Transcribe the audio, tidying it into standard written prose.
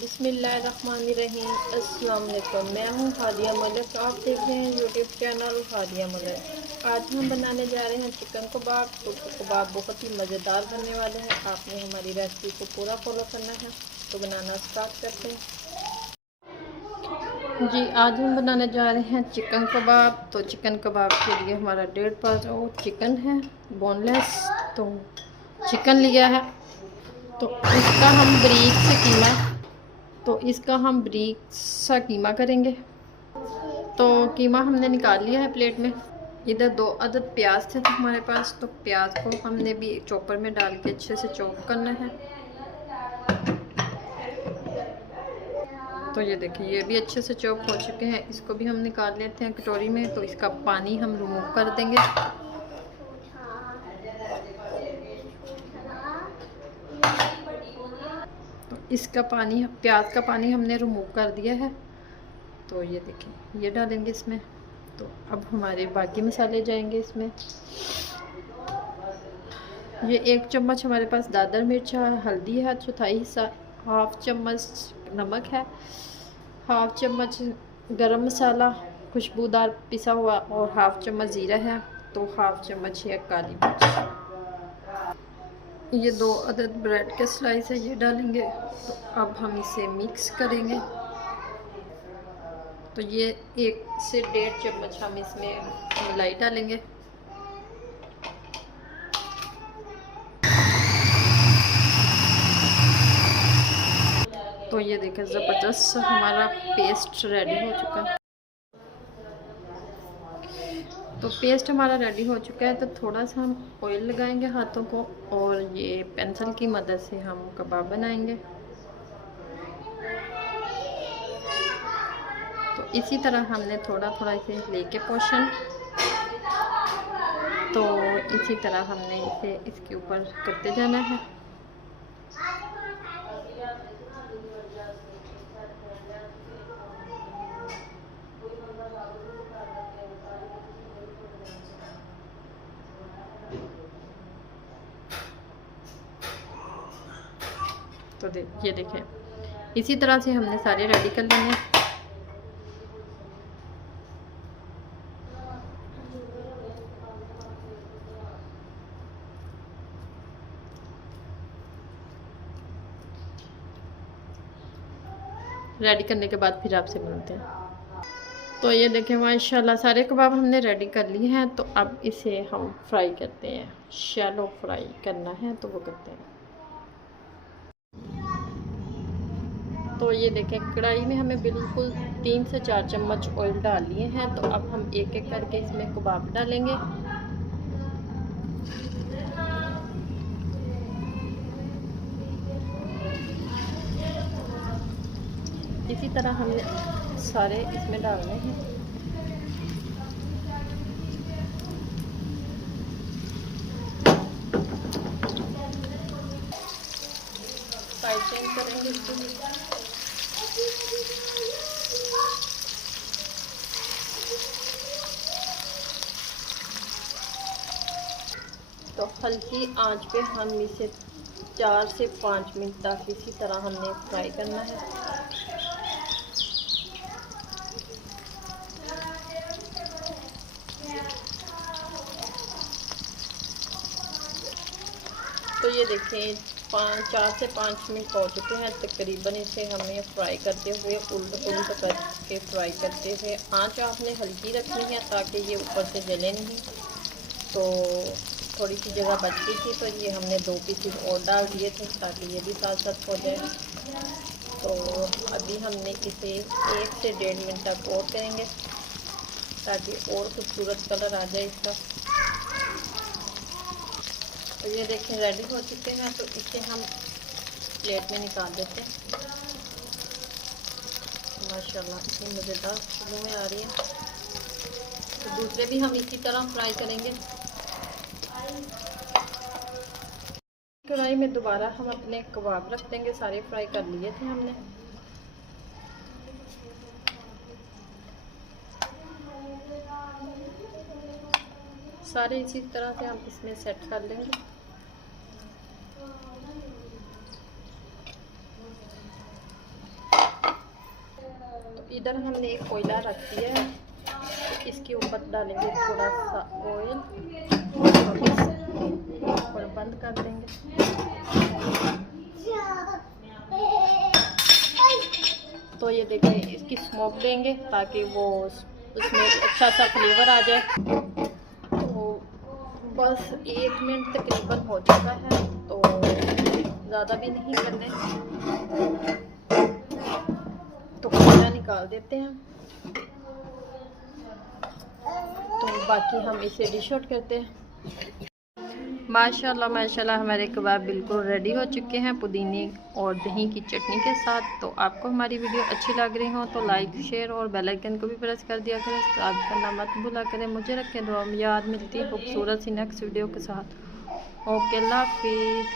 बिस्मिल्लाहिर्रहमानिर्रहीम। अस्सलाम वालेकुम। मैं हूँ हादिया मलिक। आप देख रहे हैं यूट्यूब चैनल हादिया मलिक। आज हम बनाने जा रहे हैं चिकन कबाब। तो कबाब बहुत ही मज़ेदार बनने वाले हैं। आपने हमारी रेसिपी को पूरा फॉलो करना है। तो बनाना स्टार्ट करते हैं। जी, आज हम बनाने जा रहे हैं चिकन कबाब। तो चिकन कबाब के लिए हमारा 1.5 पाव चिकन है, बोनलेस। तो चिकन लिया है, तो इसका हम बारीक सा कीमा करेंगे। तो कीमा हमने निकाल लिया है प्लेट में। इधर 2 अदद प्याज थे तो हमारे पास, तो प्याज को हमने भी चॉपर में डाल के अच्छे से चॉप करना है। तो ये देखिए, ये भी अच्छे से चॉप हो चुके हैं। इसको भी हम निकाल लेते हैं कटोरी में। तो इसका पानी हम रिमूव कर देंगे। तो इसका पानी, प्याज का पानी हमने रिमूव कर दिया है। तो ये देखिए, ये डालेंगे इसमें। तो अब हमारे बाकी मसाले जाएंगे इसमें। ये 1 चम्मच हमारे पास दादर मिर्च है, हल्दी है, चौथाई हिस्सा, हाफ चम्मच नमक है, हाफ चम्मच गरम मसाला खुशबूदार पिसा हुआ, और हाफ चम्मच ज़ीरा है। तो हाफ चम्मच है काली मिर्च। ये 2 अदद ब्रेड के स्लाइस है, ये डालेंगे। तो अब हम इसे मिक्स करेंगे। तो ये 1 से 1.5 चम्मच हम इसमें मलाई डालेंगे। तो ये देखें, ज़बरदस्त हमारा पेस्ट रेडी हो चुका है। तो पेस्ट हमारा रेडी हो चुका है। तो थोड़ा सा हम ऑयल लगाएंगे हाथों को, और ये पेंसिल की मदद से हम कबाब बनाएंगे। तो इसी तरह हमने थोड़ा थोड़ा इसे लेके पोर्शन, तो इसी तरह हमने इसे इसके ऊपर करते जाना है। तो ये देखें, इसी तरह से हमने सारे रेडी कर लेंगे। रेडी करने के बाद फिर आपसे मिलते हैं। तो ये देखें, माशाल्लाह सारे कबाब हमने रेडी कर लिए हैं। तो अब इसे हम फ्राई करते हैं। शैलो फ्राई करना है तो वो करते हैं। तो ये देखें, कढ़ाई में हमें बिल्कुल 3 से 4 चम्मच ऑयल डाल लिए हैं। तो अब हम एक एक करके इसमें कबाब डालेंगे। इसी तरह हमने सारे इसमें डालने हैं। साइड चेंज करेंगे इसको। तो हल्की आंच पे हम इसे 4 से 5 मिनट तक इसी तरह हमने फ्राई करना है। तो ये देखें, 4 से 5 मिनट हो चुके हैं तकरीबन। इसे हमें फ्राई करते हुए उल्ट करके फ्राई करते हुए, आंच आपने हल्की रखनी है ताकि ये ऊपर से जले नहीं। तो थोड़ी सी जगह बच गई थी, तो ये हमने 2 पीसेस और डाल दिए थे ताकि ये भी साथ साथ हो जाए। तो अभी हमने इसे 1 से 1.5 मिनट तक और करेंगे ताकि और खूबसूरत कलर आ जाए इसका। तो ये देखें, रेडी हो चुके हैं। तो इसे हम प्लेट में निकाल देते हैं। माशाल्लाह इतनी मज़ेदार खुशबू में आ रही है। तो दूसरे भी हम इसी तरह फ्राई करेंगे। कढ़ाई में दोबारा हम अपने कबाब रख देंगे। सारे फ्राई कर लिए थे हमने। सारे इसी तरह से हम इसमें सेट कर लेंगे। इधर हमने एक कोयला रख दिया है, इसके ऊपर डालेंगे थोड़ा सा ऑयल और बंद कर देंगे। तो ये देखें, इसकी स्मोक देंगे ताकि वो उसमें अच्छा सा फ्लेवर आ जाए। तो बस 1 मिनट तकरीबन हो चुका है, तो ज़्यादा भी नहीं करने, तो कोयला निकाल देते हैं। तो बाकी हम इसे डिश आउट करते हैं। माशाल्लाह माशाल्लाह हमारे कबाब बिल्कुल रेडी हो चुके हैं पुदीने और दही की चटनी के साथ। तो आपको हमारी वीडियो अच्छी लग रही हो तो लाइक शेयर और बेल आइकन को भी प्रेस कर दिया करें, सब्सक्राइब करना मत भूला करें। मुझे रखें दुआ में याद। मिलती है खूबसूरत सी नेक्स्ट वीडियो के साथ। ओके, अल्लाह हाफिज़।